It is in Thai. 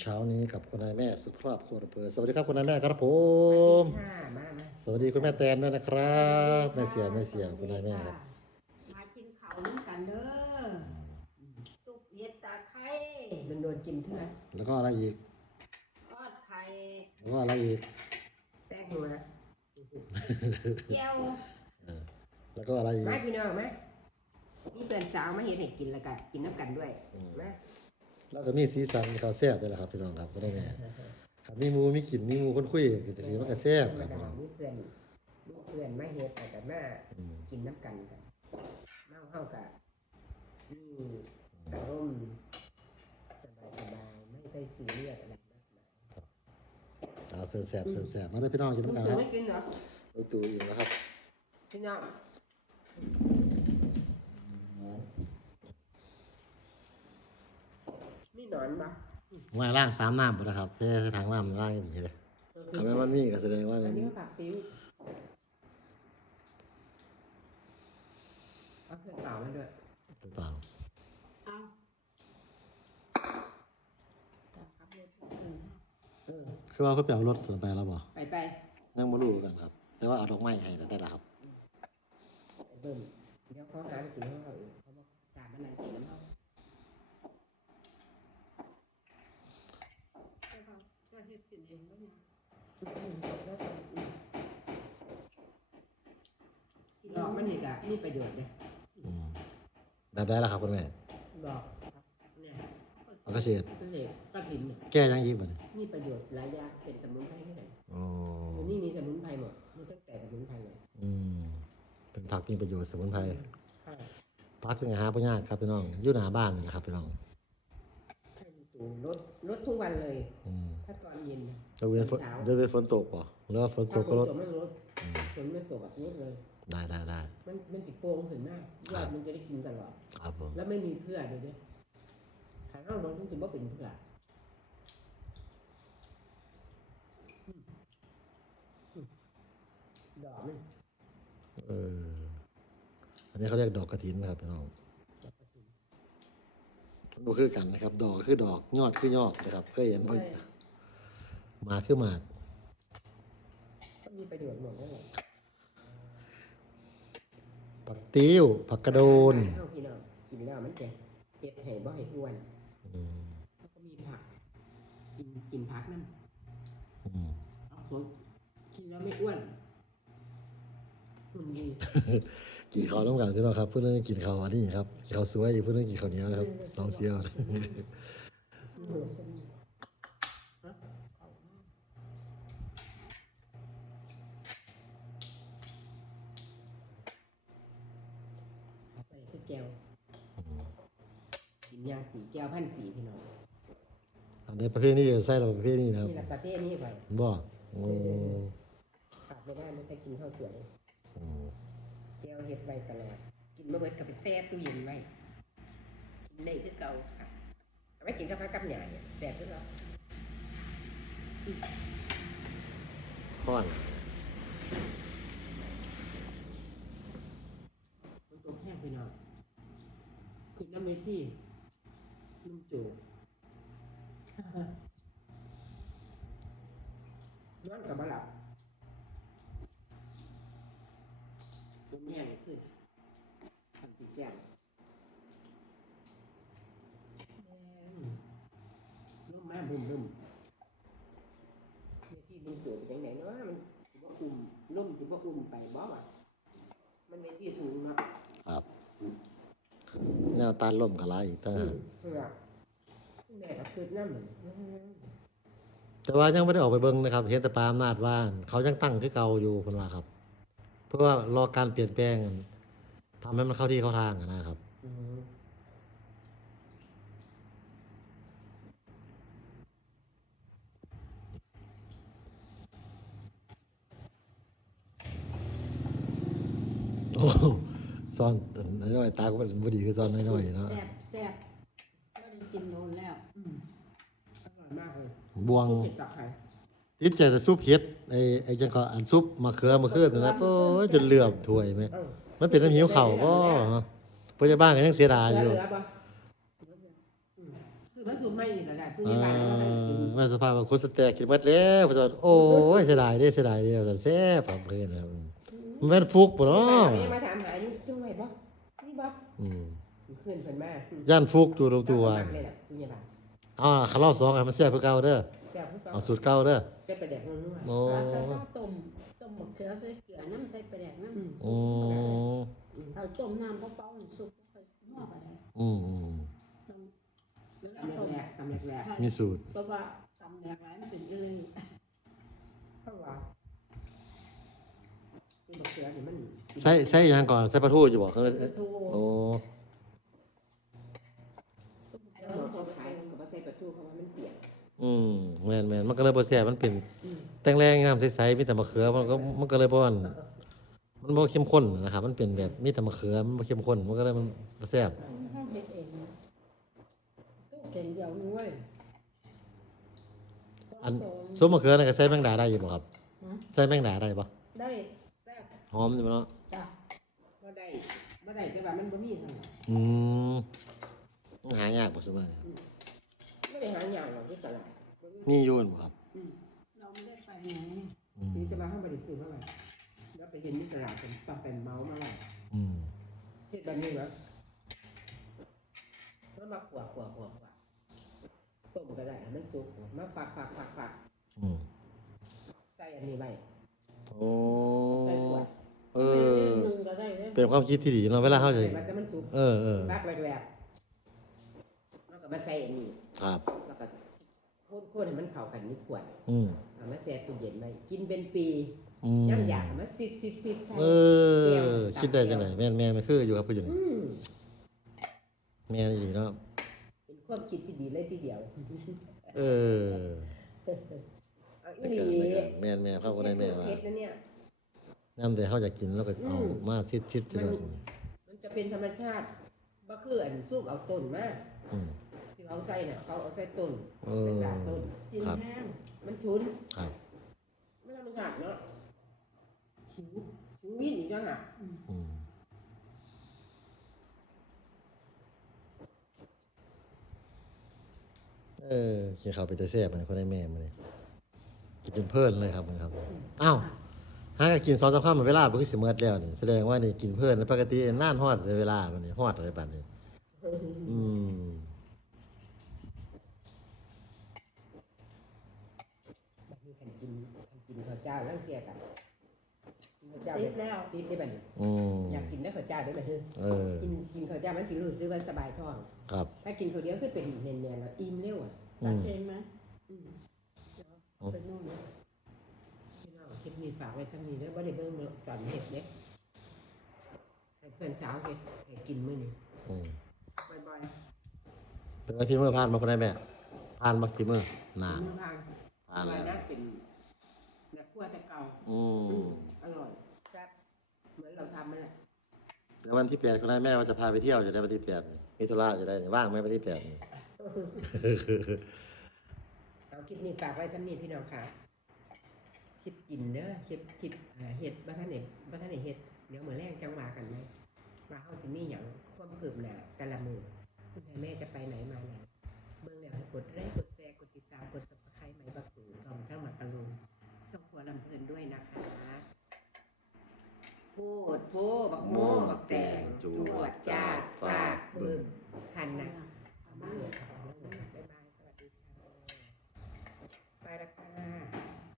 เช้านี้กับคุณนายแม่สุภาพโคตรอำเภอสวัสดีครับคุณนายแม่ครับผมค่ะมามาสวัสดีคุณแม่แตนด้วยนะครับแม่เสียแม่เสียคุณนายแม่ครับมากินข้าวน้ำกันเด้อสุกเห็ดตาไคร้โดนโดนจิ้มเท่าไหร่แล้วก็อะไรอีกทอดไข่แล้วก็อะไรอีกแป้งหัวนะเจียวเออแล้วก็อะไรอีกมาพี่น้องมามีเพื่อนสาวมาเห็นให้กินแล้วก็กินน้ำกันด้วยอืมมา แล้วก็มีสีสันมีข้าวแซ่บด้วยแหละครับพี่น้องครับคุณนายแม่ครับมีหมูมีกลิ่นมีหมูคนคุยก็สีมันก็แซ่บธรครมรับพี่น้องดามีเพื่อนมีเพื่อนมาเห็ดแต่ก็มาอืม กินน้ำกันกันเมาเข้ากับนี่อารมณ์สบายสบายๆไม่ได้ซีเรียสอะไรมากมายเอาเสิร์ฟแซ่บเสิร์ฟแซ่บมาได้พี่น้องกินลุด้วยงกันครับตู่ไม่กินเหรอ ลูกตู่อิ่มแล้วครับ พี่น้อง มีหนอนปะมาล่างสามน้ำหมดนะครับแช่ทางน้ำล่างอย่างนี้เลยทำให้มันมีก็แสดงว่าอันนี้ก็ผักติ้วเอาเพื่อนเปล่ามาด้วยหรือเปล่าเอาจะขับรถไปเออเออคือว่าเขาเปลี่ยนรถส่วนไปแล้วบ่ไปไปยังไม่รู้กันครับ แต่ว่าเอาดอกไม้ให้แล้วได้แล้วครับไปเบิ่มเดี๋ยวเขาหาไปกินของเขาเองเขาบอกตามอะไรกินน้ำเขา จะเฮ็ด กินเองแล้วเนี่ยดอกมันนี่ก็มีประโยชน์เลยแบบได้แล้วครับคุณแม่ดอกเนี่ยเอากรเฉดก็เลยก็ถินเนี่ยแก้ยังยีบมันมีประโยชน์หลายอย่างเป็นสมุนไพรให้กันอ้อันนี้มีสมุนไพรหมดมีตั้งแต่สมุนไพรเลยอืมเป็นผักมีประโยชน์สมุนไพรใช่พักยังไงหาปัญญากครับพี่น้องอยู่หน้าบ้านนะครับพี่น้องใช่ตู่ลดลดทุกวันเลย อืม ถ้าตอนเย็นนะจะเว้นฝนจะเว้นฝนตกป่ะแล้วฝนตถ้ากฝก็นลดตกมันลดอืมฝนไม่ตกแบบลดเลย ได้ได้ได้มันมันจิโปงถึงหน้ายอดมันจะได้กินตลอดครับผมแล้วไม่มีเพื่อเลยเนี่ยถ้าเราลองต้องสิว่าเป็นเพื่ออืมอืมดอกมันเออ อันนี้เขาเรียกดอกกระถินนะครับพี่น้องดอกกระถิ่นมันก็คือกันนะครับ ดอกก็คือดอกยอดคือยอดนะครับเคยเห็นบ่ห มากคือหมากก็มีประโยชน์หมดนั่นแหละผักติ้วผักกระโดนเอาพี่น้องกินแล้วมันจะเห็ดให้บ่ให้อ้วนอืมแล้วก็มีผัก กินกินผักนั่นอืมเอาสดกินแล้วไม่อ้วนหุ่นดีกินข้าวต้องกันพี่น้องครับเพื่อนกินข้าวอันนี้ครับกินข้าวสวยเพื่อนกินข้าวเหนียวนะครับสองเสี้ยวนะโอ้โหฮะเอาไปคือแก้วกินยาปีแก้วพันปีพี่น้องอันนี้ประเภทนี้ใส่ระประเภทนี้นะครับนี่แหละประเภทนี้ไปบ่โอ้ขาดไม่ได้ไม่เคยกินข้าวสวยอืมแก้วเห็ดไว้ตลอด กินมาเบิดกับไปแซ่ตู้เย็นไว้กินได้คือเก่าค่ะเอาไว้กินกับผักกับหยาเนี่ยแซ่บคือเก่าข้อนคนตกแห้งพี่น้อง คือน้ำเมซี่นุ่มจูนอนกับบ่หลับคุณแห้งขึ้นทำสีแก้มแม่นนุ่มมากบุ่มบุ่มเมที่นุ่มจูเป็นยังไงเนาะมันสิบ่อุ่มล่มสิบ่อุ่มไปบ่อะมันเมที่สูงเนาะ ครับแนว ต้านลมกับไรอีกตั้งหากเพื่อแม่ก็คือน้ำเหมือนแต่ว่ายังไม่ได้ออกไปเบิ่งนะครับ เห็นแต่ปลาอำนาจว่านเขายังตั้งที่เก่าอยู่เพิ่นว่าครับ เพื่อว่ารอการเปลี่ยนแปลงทำให้มันเข้าที่เข้าทางอะนะครับ อืมโอ้โห ซ่อนน้อยๆตาก็บ่ดีคือซ่อนน้อยๆเนาะแซ่บแซ่บก็ได้กินโดนแล้วอืมอร่อยมากเลยบวงเผ็ดตักไข่ติดใจแต่ซุปเห็ดไอ้ไอ้จังก็อันซุปมะเขือมะเขือนั่นนะโอ้ยจนเหลื่อมถ้วยไหมเอ้ามันเป็นน้ำหิวเข่าบ่ฮะพยาบาลก็ยังเสียดายอยู่เหลือปะคือมันสูบไม่นี่ก็ได้คือเอในบ้านเราไม่ได้กินอแม่สภาพว่าคนสแต็กกินหมดแล้วพ่อจอนโอ้ยเสียดายเด้เสียดายเด้ว่าซั่นแซ่บครับเพิ่นนะครับมันเป็นฟุกบ่เนาะไม่มาถามหาอยู่จังไว้บ่นี่บ่ อืมเพื่อนเพิ่นมาย่านฟุกอยู่ตรงตัวมักเลยล่ะผู้ใหญ่บ้านเอาล่ะคันรอบสองให้มันแซ่บคือเก่าเด้อแซ่บคือเก่าเอาสูตรเก่าเด้อจะไปแดกนัวโอ้ถ้าถ้าต้มต้มมะเขือใส่เกลือน้ำใส่ปลาแดกน้ำอืมโอ้เอาต้มน้ำเปล่าๆสุกค่อยหม้อไปเลยอืมอืมแล้วตำต้มแรกๆตำแรกมีสูตรเพราะว่าตำแดกหลายมันเป็นเอ้ยๆเพราะว่าคือบักเขือนี่มัน ใส่ใส่หยังก่อนใส่ปลาทูอยู่บ่เออทูโอ้แล้วเขาขายเขาก็บ่ใส่ปลาทูเพราะว่ามันเปียกอืมแม่นแม่นมันก็เลยบ่แซ่บมันเป็น อืมแตงแรงน้ำใสๆมีแต่มะเขือมันก็มันก็เลยบ่อนมันบ่เข้มข้นนะครับ มันเป็นแบบมีแต่มะเขือมันบ่เข้มข้นมันก็เลยมันบ่แซ่บห้องเฮ็ดเองตู้เก่งเดียวนุ้ยอันซุปมะเขือนั่นก็ใส่แมงดาได้อยู่บ่ครับฮะใส่แมงดาได้บ่ได้แซ่บ หอมอยู่บ่เนาะจ้ะบ่ได้บ่ได้แต่ว่ามันบ่มีเท่านั้นอืมมันหายากบ่ซุมื้อนี้ไม่ได้หาอย่างหรอกที่ตลาดบ่มีมีอยู่บ่ครับอืมเราไม่ได้ไปไหนอืมนี่จะมาห้างบริสุทธิ์เมื่อไหร่แล้วไปเห็นที่ตลาดเป็นต้องเป็นเมาส์มาไว้อืมเห็ดแบบนี้เหรอแล้วมาขวดขวดขวดขวดต้มก็ได้ให้มันสุกมาฝักฝักฝักฝักอืมใส่อันนี้ไว้โอ้ ใส่ขวด เออ หนึ่งก็ได้ เลยเป็นความคิดที่ดีเนาะเวลาเฮาจะใส่มันจะมันสุกเออเออฟักแหลกๆแล้วก็มาใส่อันนี้ครับแล้วก็คนๆให้มันเข้ากันนี่ขวดอืมเอามาแช่ตู้เย็นไว้กินเป็นปีอืมย่ำอยากเอามาซิกซิกซิกใส่เออคิดได้จังได๋แม่นแม่นมันคืออยู่ครับผู้อยู่นี่อืมแม่นอีหลีเนาะเป็นความคิดที่ดีเลยทีเดียว เออเอาอีหลีแม่นแม่ครับบ่ได้แม่ว่าเฮ็ดแล้วเนี่ย น้ำแต่เขาอยากกินแล้วก็เอาอืมมาซิดซิดจะมันเลยมันจะเป็นธรรมชาติบ่คืออันซุปเอาต้นมาอืมที่เขาใส่น่ะเขาเอาใส่ต้นเอเป็นอรากต้นกินครับแห้งมันชุนครับไม่ธรรมชาติเนาะหิวชุนวินอีกจังอะอืมเออกินข้าวไปแต่แซ่บมันคนได้แม่มาเลยกินจนเพลินเลยครับมันครับ อ้าว หาก็กินซอสสามข้าวมันเวลาบ่คือสิเมิดแล้วนี่แสดงว่านี่กินเพลินแล้วปกติน่านฮอดแต่เวลามันนี่ฮอดอะไรปานนี้อืมบางทีคันกินคันกินข้าวเจ้าแล้วเสียกันกินข้าวเจ้าติดแล้วติดได้บัดนี้อืมอยากกินได้ข้าวเจ้าได้บัดนี้เออกินกินข้าวเจ้ามันสิรู้สึกว่าสบายท้อง ครับถ้ากินข้าวเดียวคือเป็นแน่นๆแล้วอิ่มเร็วอะ อืตัดม เองไหมอืมไปนู่นพี่น้อง คลิปนี้ฝากไว้สักนี้เด้อบ่ได้เบิ่งมื้อตอนเฮ็ดเด้ให้เพื่อนสาวเฮ็ดให้กินมื้อนี้อืมบ่อยเป็นไงพี่มือผ่านมาคนได้แม่ผ่านมาพี่มือหนาๆมื้อพางผ่านอร่แล้อยวนะเป็นนักครัวแต่เก่าอืมอร่อยแซ่บเหมือนเราทำมันแหละเดี๋ยววันที่แปดคนได้แม่ว่าจะพาไปเที่ยวจะได้วันที่แปดนี่มิถุราจะได้นี่ว่างไหมวันที่แปดนี่ เอาคลิปนี้ฝากไว้ท่านนี้พี่น้องค่ะ คิดกินเด้อคิดคิดเห็ดบัท่านเอกบัท่านเอกเห็ดเดี๋ยวเหมือนแรงจังหวากันไหมว่าเฮาสิมีอย่างความคืบหน่าแต่ละมือคุณแม่จะไปไหนมาไหนเบื้องหลังกดไลค์กดแชร์กดติดตามกดซับสไครต์ไหมบักหูตอมทั้งหมากระลุงช่องครัวลำเพลินด้วยนะคะพูดโพบักโม่บักแตงจวดจ้าฟาดบึ้งคันนะ